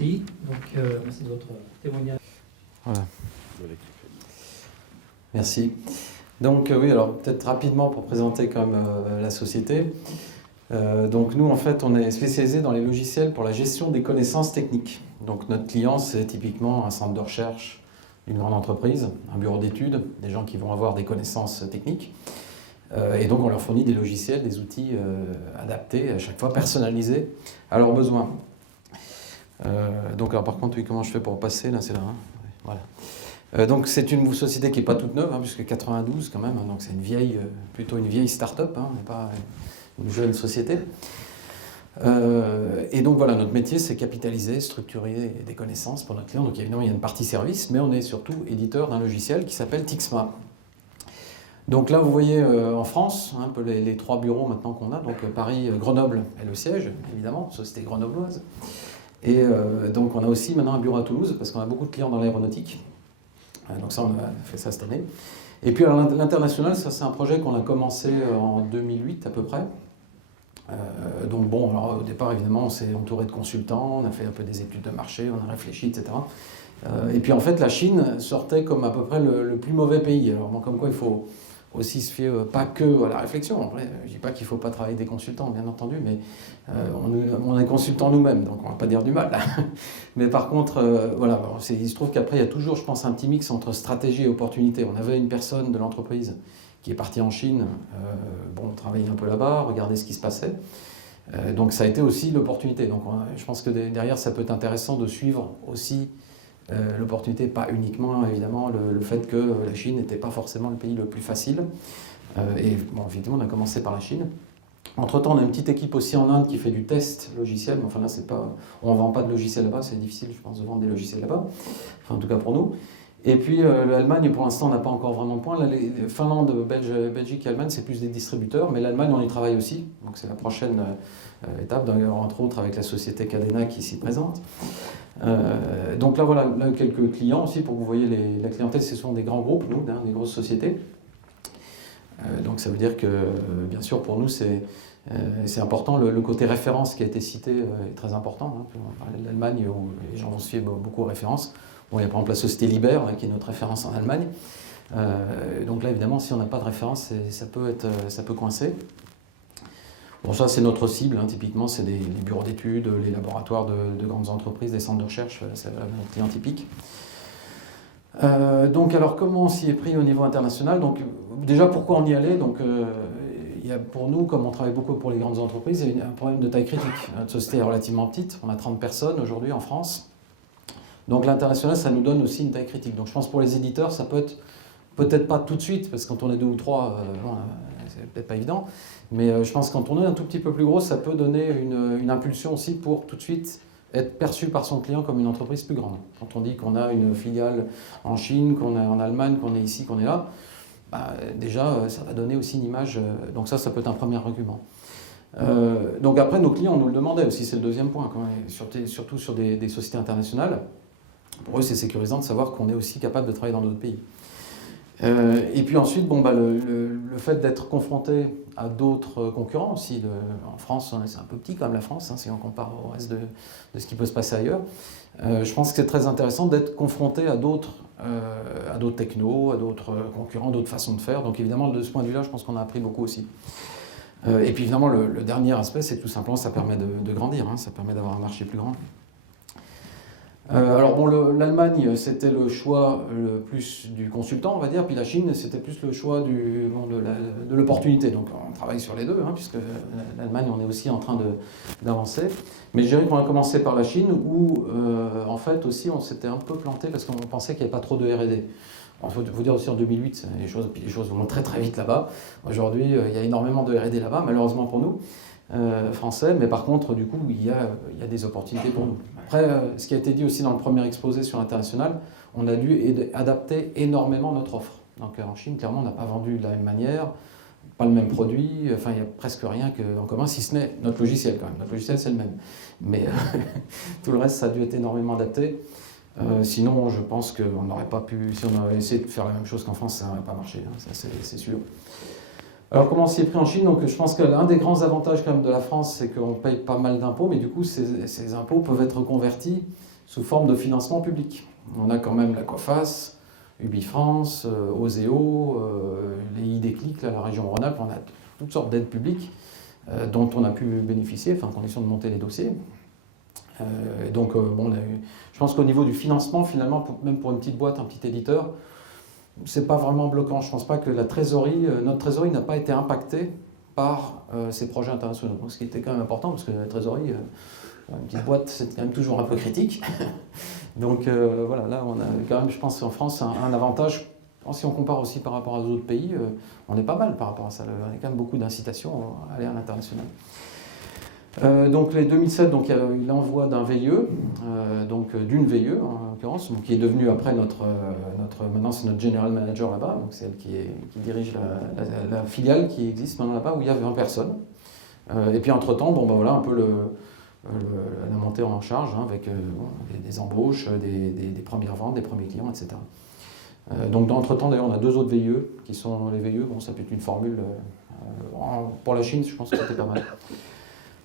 Merci. Donc, merci de votre témoignage. Voilà. Merci. Donc oui, alors peut-être rapidement pour présenter quand même la société. Donc nous, en fait, on est spécialisé dans les logiciels pour la gestion des connaissances techniques. Donc notre client, c'est typiquement un centre de recherche, une grande entreprise, un bureau d'études, des gens qui vont avoir des connaissances techniques. Et donc on leur fournit des logiciels, des outils adaptés, à chaque fois personnalisés à leurs besoins. Donc alors par contre, oui, comment je fais pour passer? Là, c'est là. Hein, voilà. Donc c'est une société qui n'est pas toute neuve, hein, puisque 92 quand même, hein, donc c'est une vieille, plutôt une vieille start-up, hein, on n'est pas une jeune société. Et donc voilà, notre métier c'est capitaliser, structurer des connaissances pour notre client. Donc évidemment il y a une partie service, mais on est surtout éditeur d'un logiciel qui s'appelle Tixma. Donc là vous voyez en France, un peu les trois bureaux maintenant qu'on a, donc Paris, Grenoble est le siège, évidemment, société grenobloise. Et donc on a aussi maintenant un bureau à Toulouse, parce qu'on a beaucoup de clients dans l'aéronautique. Donc ça, on a fait ça cette année. Et puis à l'international, ça c'est un projet qu'on a commencé en 2008 à peu près. Donc bon, alors au départ évidemment, on s'est entouré de consultants, on a fait un peu des études de marché, on a réfléchi, etc. Et puis en fait, la Chine sortait comme à peu près le plus mauvais pays. Alors bon, comme quoi il faut aussi se fier pas que à la réflexion. Après, je ne dis pas qu'il ne faut pas travailler avec des consultants, bien entendu, mais on est consultants nous-mêmes, donc on ne va pas dire du mal. Mais par contre, voilà, il se trouve qu'après, il y a toujours, je pense, un petit mix entre stratégie et opportunité. On avait une personne de l'entreprise qui est partie en Chine, travailler un peu là-bas, regarder ce qui se passait. Donc ça a été aussi l'opportunité. Donc je pense que derrière, ça peut être intéressant de suivre aussi l'opportunité, pas uniquement évidemment le fait que la Chine n'était pas forcément le pays le plus facile. Et bon, effectivement, on a commencé par la Chine. Entre-temps, on a une petite équipe aussi en Inde qui fait du test logiciel. Mais enfin là, c'est pas, on ne vend pas de logiciel là-bas, c'est difficile, je pense, de vendre des logiciels là-bas. Enfin, en tout cas pour nous. Et puis l'Allemagne, pour l'instant, on n'a pas encore vraiment de point. Là, Finlande, Belgique et Allemagne, c'est plus des distributeurs, mais l'Allemagne, on y travaille aussi. Donc c'est la prochaine étape, entre autres avec la société Cadena qui s'y présente. Donc là, voilà, là, quelques clients aussi, pour que vous voyez la clientèle, ce sont des grands groupes, nous, des grosses sociétés. Donc ça veut dire que, bien sûr, pour nous, c'est important. Le côté référence qui a été cité est très important. Hein. On parlait de l'Allemagne, où les gens vont se fier beaucoup aux références. Bon, il y a par exemple la société Liber, qui est notre référence en Allemagne. Donc là, évidemment, si on n'a pas de référence, ça peut coincer. Bon, ça, c'est notre cible, hein, typiquement, c'est les bureaux d'études, les laboratoires de grandes entreprises, des centres de recherche, c'est notre client typique. Donc, alors, comment on s'y est pris au niveau international? Donc, déjà, pourquoi on y allait? Donc, pour nous, comme on travaille beaucoup pour les grandes entreprises, il y a un problème de taille critique. Notre société est relativement petite, on a 30 personnes aujourd'hui en France. Donc, l'international, ça nous donne aussi une taille critique. Donc, je pense pour les éditeurs, ça peut être, peut-être pas tout de suite, parce que quand on est 2 ou 3, c'est peut-être pas évident. Mais je pense que quand on est un tout petit peu plus gros, ça peut donner une impulsion aussi pour tout de suite être perçu par son client comme une entreprise plus grande. Quand on dit qu'on a une filiale en Chine, qu'on est en Allemagne, qu'on est ici, qu'on est là, déjà ça va donner aussi une image. Donc ça peut être un premier argument. Donc après, nos clients, on nous le demandait aussi, c'est le deuxième point, surtout sur des sociétés internationales. Pour eux, c'est sécurisant de savoir qu'on est aussi capable de travailler dans d'autres pays. Et puis ensuite, le fait d'être confronté à d'autres concurrents aussi. En France, c'est un peu petit quand même la France, hein, si on compare au reste de ce qui peut se passer ailleurs. Je pense que c'est très intéressant d'être confronté à d'autres technos, à d'autres concurrents, d'autres façons de faire. Donc évidemment, de ce point de vue-là, je pense qu'on a appris beaucoup aussi. Et puis évidemment, le dernier aspect, c'est que tout simplement, ça permet de grandir, hein, ça permet d'avoir un marché plus grand. Alors bon, l'Allemagne, c'était le choix le plus du consultant, on va dire, puis la Chine, c'était plus le choix de l'opportunité. Donc on travaille sur les deux, hein, puisque l'Allemagne, on est aussi en train d'avancer. Mais je dirais qu'on a commencé par la Chine, où en fait aussi, on s'était un peu planté parce qu'on pensait qu'il n'y avait pas trop de R&D. Il faut dire aussi en 2008, les choses vont très très vite là-bas. Aujourd'hui, il y a énormément de R&D là-bas, malheureusement pour nous. Français, mais par contre, du coup, il y a des opportunités pour nous. Après, ce qui a été dit aussi dans le premier exposé sur l'international, on a dû adapter énormément notre offre. Donc en Chine, clairement, on n'a pas vendu de la même manière, pas le même produit, enfin, il n'y a presque rien en commun, si ce n'est notre logiciel quand même. Notre logiciel, c'est le même. Mais tout le reste, ça a dû être énormément adapté. Sinon, je pense qu'on n'aurait pas pu, si on avait essayé de faire la même chose qu'en France, ça n'aurait pas marché, hein, ça c'est sûr. Alors comment on s'y est pris en Chine? Donc je pense que l'un des grands avantages quand même de la France, c'est qu'on paye pas mal d'impôts, mais du coup ces impôts peuvent être convertis sous forme de financement public. On a quand même la COFAS, Ubifrance, Oseo, les IDECLIC, la région Rhône-Alpes, on a toutes sortes d'aides publiques dont on a pu bénéficier, enfin, en condition de monter les dossiers. Et donc, bon, je pense qu'au niveau du financement, finalement, même pour une petite boîte, un petit éditeur, c'est pas vraiment bloquant. Je ne pense pas que la trésorerie, notre trésorerie n'a pas été impactée par ces projets internationaux. Donc, ce qui était quand même important, parce que la trésorerie, une petite boîte, c'est quand même toujours un peu critique. Donc voilà, là, on a quand même, je pense, en France, un avantage. Si on compare aussi par rapport aux autres pays, on est pas mal par rapport à ça. On a quand même beaucoup d'incitation à aller à l'international. Donc les 2007, donc, il y a eu l'envoi d'un VIE, donc d'une VIE en l'occurrence, qui est devenue après maintenant c'est notre general manager là-bas, donc c'est elle qui dirige la filiale qui existe maintenant là-bas où il y a 20 personnes. Et puis entre-temps, bon, ben voilà un peu la montée en charge hein, avec des embauches, des premières ventes, des premiers clients, etc. Donc entre-temps d'ailleurs on a 2 autres VIE qui sont les VIE, bon ça peut être une formule, pour la Chine je pense que c'était pas mal.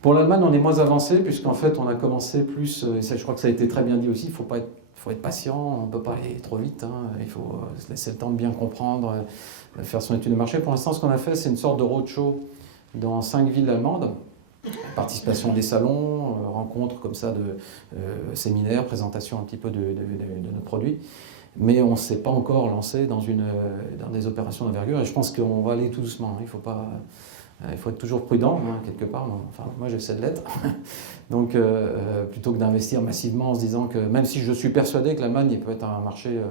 Pour l'Allemagne, on est moins avancé, puisqu'en fait, on a commencé plus, et ça, je crois que ça a été très bien dit aussi, il faut être patient, on ne peut pas aller trop vite, hein, il faut se laisser le temps de bien comprendre, faire son étude de marché. Pour l'instant, ce qu'on a fait, c'est une sorte de roadshow dans 5 villes allemandes, participation à des salons, rencontres comme ça, de séminaires, présentation un petit peu de nos produits. Mais on ne s'est pas encore lancé dans des opérations d'envergure, et je pense qu'on va aller tout doucement, hein, il faut être toujours prudent, hein, quelque part. Enfin, moi, j'essaie de l'être. Donc, plutôt que d'investir massivement en se disant que, même si je suis persuadé que l'Allemagne peut être un marché,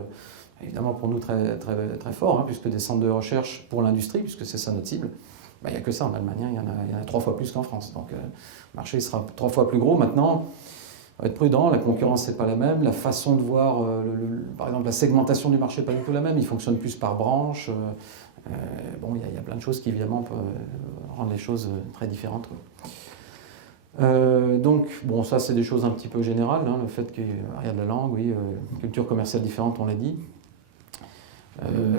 évidemment, pour nous très, très, très fort, hein, puisque des centres de recherche pour l'industrie, puisque c'est ça notre cible, il n'y a que ça en Allemagne, hein, il y en a 3 fois plus qu'en France. Donc, le marché sera 3 fois plus gros. Maintenant, il faut être prudent, la concurrence, n'est pas la même. La façon de voir, par exemple, la segmentation du marché n'est pas du tout la même. Il fonctionne plus par branche. Bon, il y a plein de choses qui, évidemment, peuvent rendre les choses très différentes, quoi. Donc, bon, ça, c'est des choses un petit peu générales. Hein, le fait qu'il y a de la langue, oui, culture commerciale différente, on l'a dit.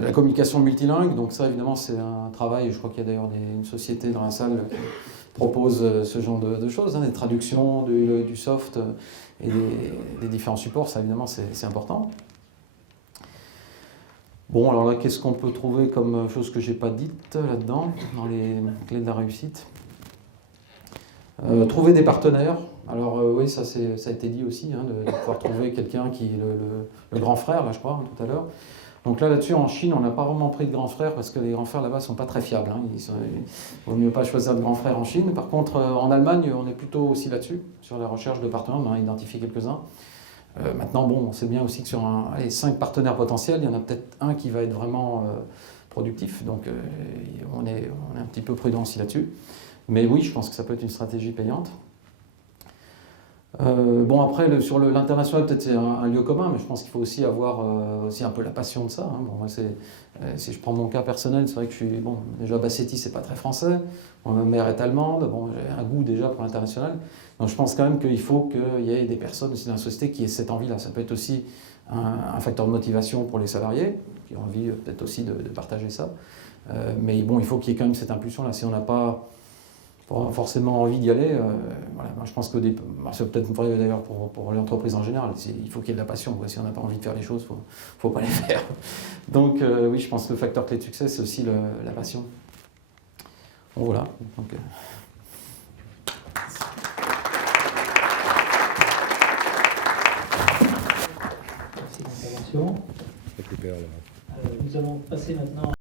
La communication multilingue, donc ça, évidemment, c'est un travail. Je crois qu'il y a d'ailleurs une société dans la salle qui propose ce genre de choses, hein, des traductions du soft et des différents supports. Ça, évidemment, c'est important. Bon, alors là, qu'est-ce qu'on peut trouver comme chose que je n'ai pas dite là-dedans, dans les clés de la réussite? Trouver des partenaires. Alors oui, ça a été dit aussi, hein, de pouvoir trouver quelqu'un qui est le grand frère, là, je crois, hein, tout à l'heure. Donc là-dessus, en Chine, on n'a pas vraiment pris de grand frère parce que les grands frères là-bas ne sont pas très fiables. Hein. Il vaut mieux pas choisir de grand frère en Chine. Par contre, en Allemagne, on est plutôt aussi là-dessus, sur la recherche de partenaires. On en a identifié quelques-uns. Maintenant, bon, on sait bien aussi que sur 5 partenaires potentiels, il y en a peut-être un qui va être vraiment productif. Donc, on est un petit peu prudent aussi là-dessus. Mais oui, je pense que ça peut être une stratégie payante. Bon, après, sur l'international, peut-être c'est un lieu commun, mais je pense qu'il faut aussi avoir aussi un peu la passion de ça. Hein. Bon, moi, si je prends mon cas personnel, c'est vrai que je suis... Bon, déjà, Bassetti, c'est pas très français. Moi, ma mère est allemande. Bon, j'ai un goût déjà pour l'international. Donc, je pense quand même qu'il faut qu'il y ait des personnes aussi dans la société qui aient cette envie-là. Ça peut être aussi un facteur de motivation pour les salariés, qui ont envie peut-être aussi de partager ça. Mais bon, il faut qu'il y ait quand même cette impulsion-là. Si on n'a pas forcément envie d'y aller, voilà. Moi, je pense que c'est peut-être vrai d'ailleurs pour l'entreprise en général, il faut qu'il y ait de la passion, quoi. Si on n'a pas envie de faire les choses, faut pas les faire. Donc oui, je pense que le facteur clé de succès, c'est aussi la passion. Bon, voilà. Donc, merci de l'intervention. Nous allons passer maintenant